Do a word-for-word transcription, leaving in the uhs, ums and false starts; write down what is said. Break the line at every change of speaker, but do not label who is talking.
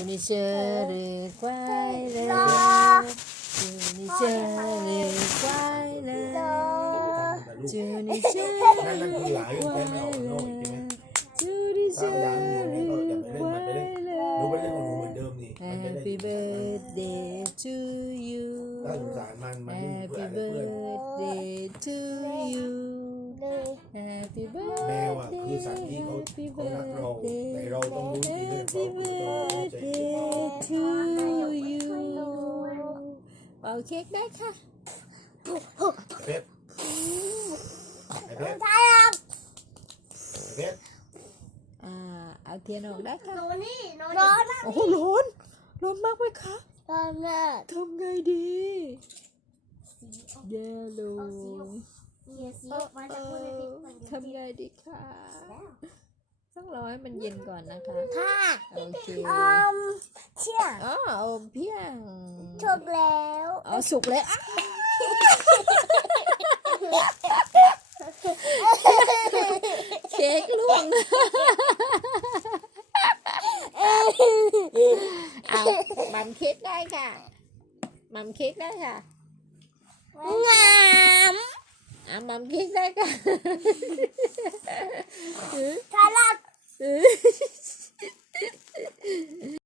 你生日快乐，祝你生日快乐，祝你生日快乐，祝你生日快乐，Happy birthday to you Happy birthday to you Happy
แมวอ่ะคือ
birthday
สัตว์ที่เขา
Happy
เขารักเรา
birthday
แต่เราต้องรู้ดีด้วยเพ
Happy
ราะเราต้องใจเย็น
birthday to you เป่าเค้กได้ค่ะ
ไอ้เพชรไอ้เพชรไอ้เพชร
อ่าเอาเทียนออกได้ค่ะ
หนูนี่หนู
ร้อน
โอ้โหร้อนร้อนมากไหมคะ
ร้อนมาก
ทำไงดีแย่เลย
เสียสีออกมาจากคนในพิษมัน
ทำไงดีคะต้องรอให้มันเย็นก่อนนะคะ
ค่ะ
โอเค
อืมเชี่ย
อ๋อโอมเพียง
ถูกแล้ว
อ๋อสุกเลยอ่ะเค้กล่วงเอามัมเค้กได้ค่ะมัมเค้กได้ค่ะ
งาม
อ่ะมัมเค้กได้ค่ะ
ทารัก